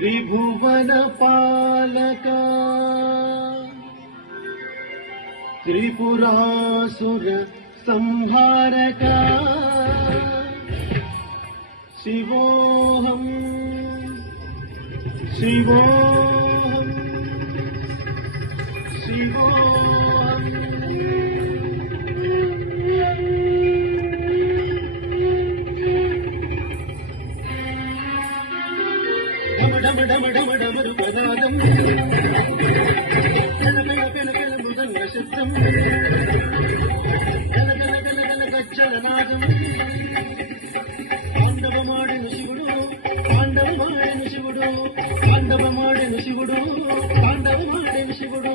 त्रिभुवन पालक त्रिपुरासुर संहारक शिवोऽहं शिवोऽहं शिवोऽहं। डम डम डम डमरु पदादं कल मृदंग शब्दं गल गच्चलनादं तांडवमाडिन शिवुडु तांडवमाडिन शिवुडु तांडवमाडिन शिवुडु तांडवमाडिन शिवुडु।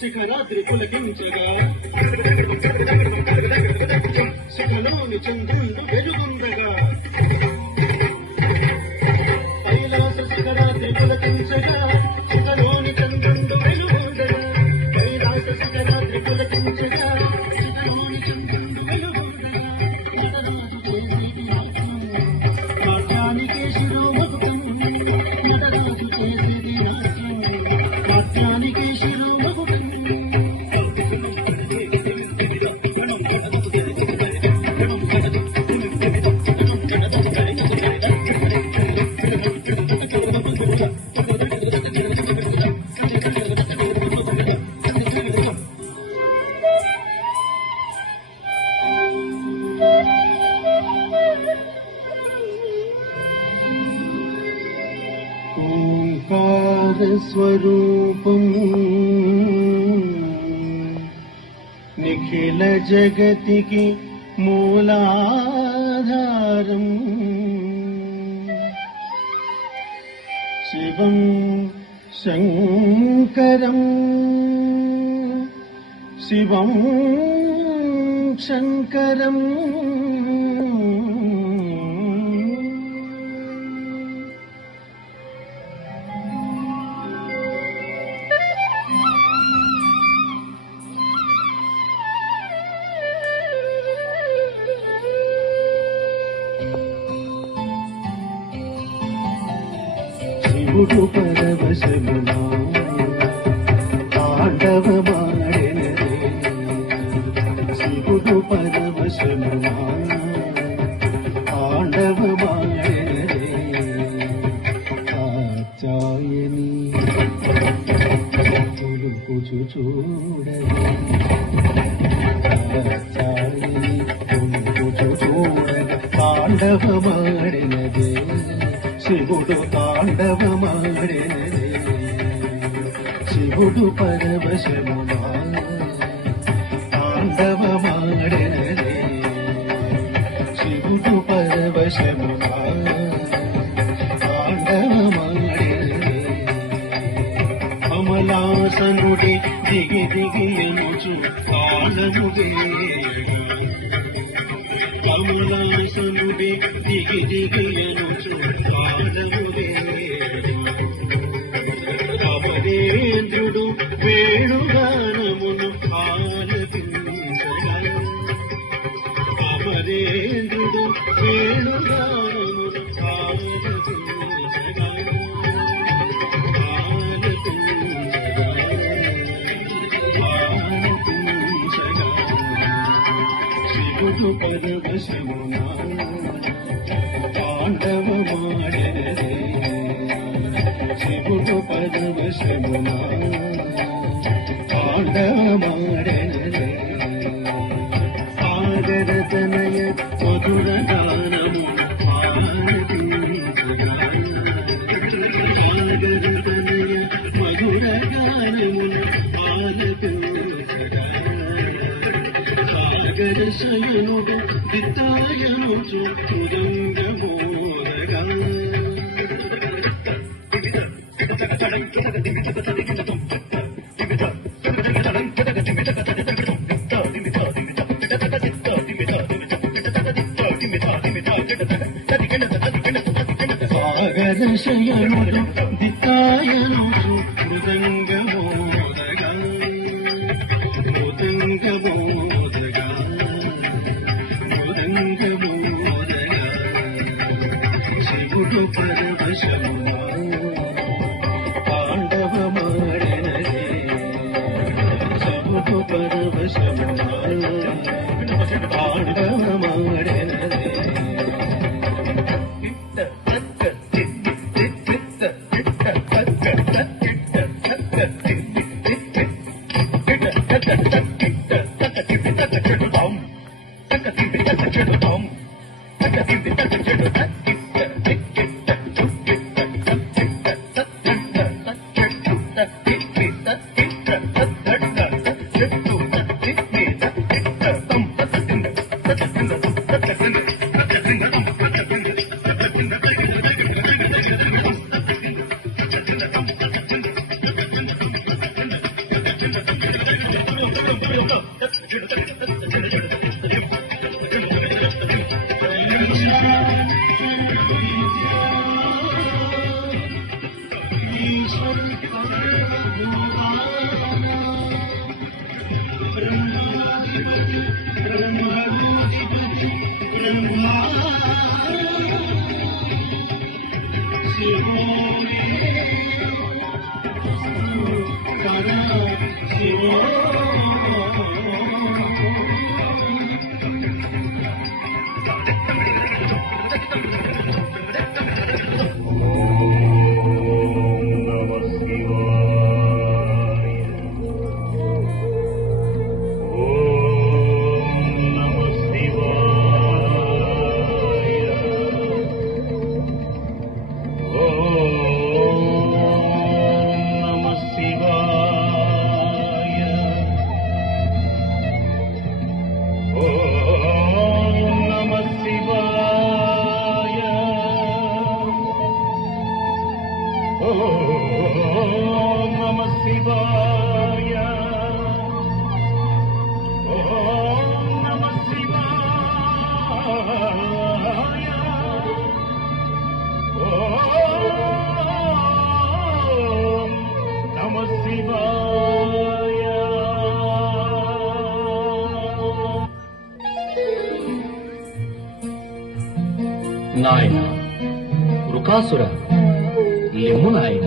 శిఖరాద్రి పులకించగా శిఖలోని చంద్రుండు వెలుగొందగా కైలాస శిఖరాద్రి పులకించగా శిఖలోని చంద్రుండు వెలుగొందగా కైలాస శిఖరాద్రి పులకించగా శిఖలోని చంద్రుండు వెలుగొందగా పాఠానికి శిరోమకుటం నటరాజు చేసేది నాట్యం పాఠానికి स्वरूपं निखिल जगतिकी मूलाधारं शिवं शंकरं शिवं शंकरं శివుడు పరవశమునా తాండవమాడెనరే శివుడు పరవశమునా తాండవమాడెనరే కాత్యాయని కొలుకుచు చూడగా కాత్యాయని కొలుకుచు చూడగా తాండవమాడెనరే శివుడు తాండవమాడెనరే శివుడు పరవశమునా తాండవమాడెనరే శివుడు పరవశమునా తాండవమాడెనరే అమలాసనుడి దిగి దిగి ఎనుచు కాలముగే కమలాసనుడి దిగి దిగి ఎనుచు కాలముగే అమరేంద్రుడు వేణుగానమును ఆలపించగా అమరేంద్రుడు వేణుగానమును ఆలపించగా శివుడు పరవశమున తాండవమాడెనదే శివుడు పరవశమున తాండవమాడెనదే సాగర తనయ మధుర గానమున పాలపించగా సాగర తనయ మధుర గానమున పాలపించగా సాగర శయనుడు విద్యాయనుచు మృదంగమోదగా సాగర శయనుడు విద్యాయనుచు మృదంగమోదగా మృదంగమోదగా మృదంగమోదగా శివుడు పరవశమున తాండవమాడెనదే శివుడు పరవశమున తాండవమాడెనదే నాయన వృకాసుర లెమ్ము నాయన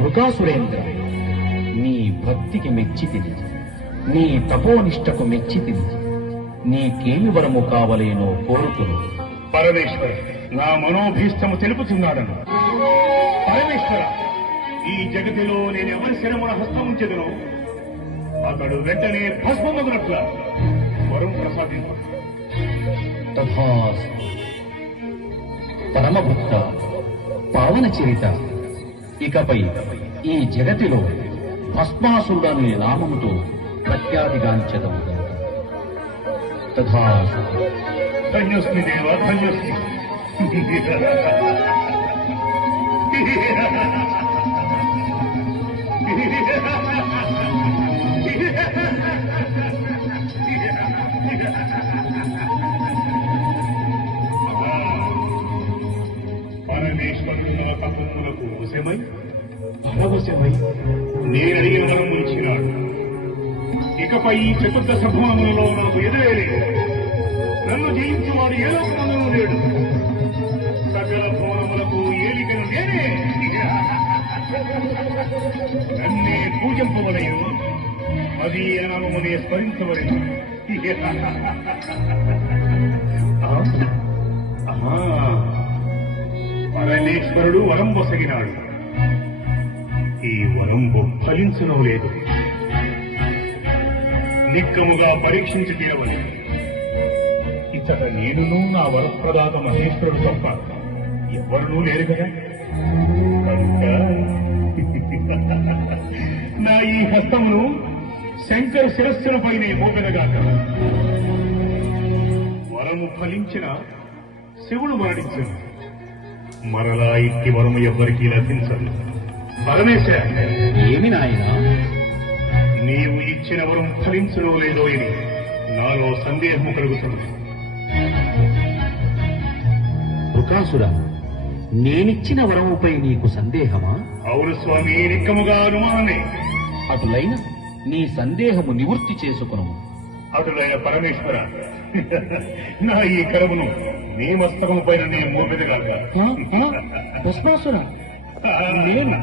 వృకాసురేంద్ర, నీ భక్తికి మెచ్చితిని, నీ తపోనిష్టకు మెచ్చితిని. నీకేమి వరము కావలేనో కోరుకును. పరమేశ్వర, నా మనోభీష్టము తెలుపుతున్నాడను. పరమేశ్వర, ఈ జగతిలో నేనెవరి శరమున హస్తముంచెదనో అతడు వెంటనే భస్మమగునట్ల వరం ప్రసాదించు. తథాస్తు. పరమభక్త పావన చరిత ఇకపై ఈ జగతిలో భస్మాసురుడనే నామముతో ప్రఖ్యాతిగాంచదము తథా ధన్యోస్మి దేవ ధన్యోస్మి. పరమేశ్వరుడు నా తపములకు వశమై పరవశమై నేను అడిగిన వరం ఉంచినాడు. ఇకపై ఈ చతుర్దశ భువనములలో నాకు ఎదురేలే. నన్ను జయించువాడు ఏ లోకములను లేడు. సకల భువనములకు ఏలికను నేనే. నన్నే పూజింపవలయు, అది నామమునే స్మరించవలెను. పరమేశ్వరుడు వరం పొసగినాడు. ఈ వరంబు ఫలించడం లేదు. నిక్కముగా పరీక్షించి తీరవని. ఇచ్చట నేనును నా వరప్రదాత మహేశ్వరుడు తప్ప ఎవ్వరూ లేరు కదా. కనుక నా ఈ హస్తమును శంకర శిరస్సులపైనే మోపెదగాక. వరము ఫలించిన శివుడు మరణించను. మరలా ఇట్టి వరము ఎవ్వరికీ లభించదు. పరమేశ్వర, ఏమి నాయనా? నీవు ఇచ్చిన వరం ఫలించడో లేదో అని నాలో సందేహము కలుగుతున్నది. వృకాసుర, నేనిచ్చిన వరముపై నీకు సందేహమా? అవును స్వామి, నిక్కముగా అనుమానమే. అటులైన నీ సందేహము నివృత్తి చేసుకును. అటులైన పరమేశ్వర, నా ఈ కరమును నీ మస్తకము పైన నేను మోపెదగాక. భస్మాసుర, నేను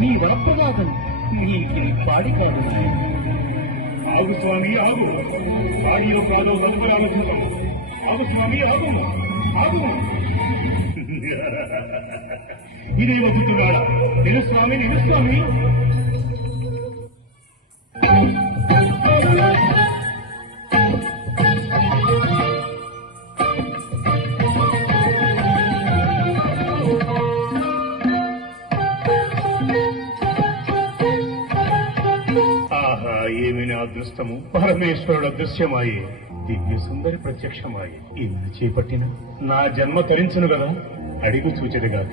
నీ వరప్రదాతను నీకు పాడి కాదు. ఆగు స్వామి, ఆగు. వాడిలో కాదో తదుపరి ఆలోచించము. ఆగు స్వామి, ఆగు ఆగు. ఇదే వద్దుతున్నాడా? నేను స్వామి, నేను స్వామి. ఆహా, ఏమి నా అదృష్టము! పరమేశ్వరుడు అదృశ్యమాయే, దివ్య సుందరి ప్రత్యక్షమాయే. ఇన్ని చేపట్టిన నా జన్మ తరించును కదా. అడిగు చూచెదిగాక.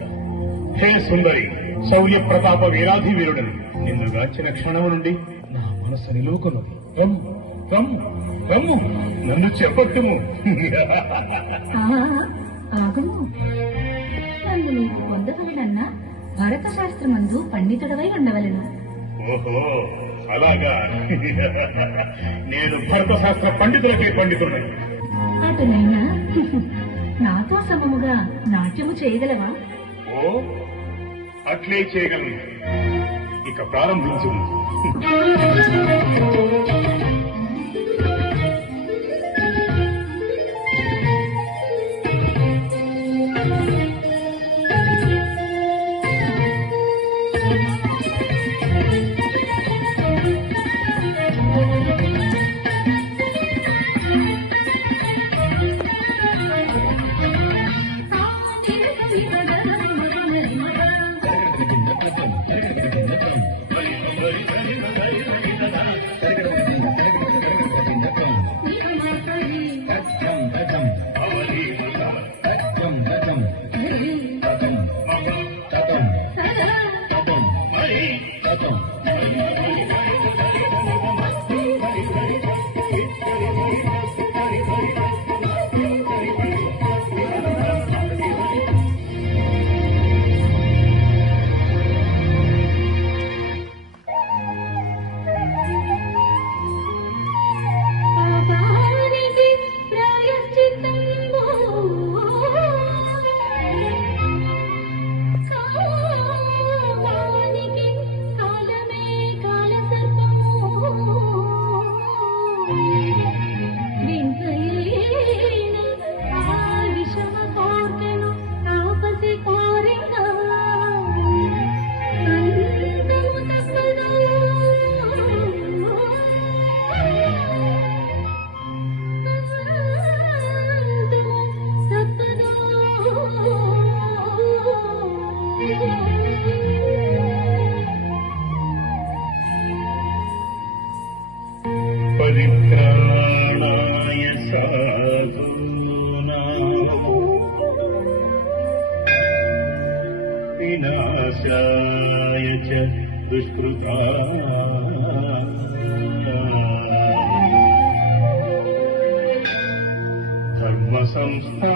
హే సుందరి, శౌర్య ప్రతాప వీరాధి వీరుడని నిన్ను గాంచిన క్షణము నుండి నా మనసు నిలువుకున్నది. రమ్ము రమ్ము రమ్ము, నన్ను చెప్పట్టుము. ఆగము. నన్ను నీకు పొందవలనన్నా భరత శాస్త్రమందు పండితుడవై ఉండవలను. ఓహో, అలాగా. నేను భరత శాస్త్ర పండితులకే పండితుడని. అటునైనా నాతో సమముగా నాట్యము చేయగలవా? ఓ, అట్లే చేయగలను. ఇక ప్రారంభించు. దుష్కృతా ధర్మ సంస్థాపనార్థాయ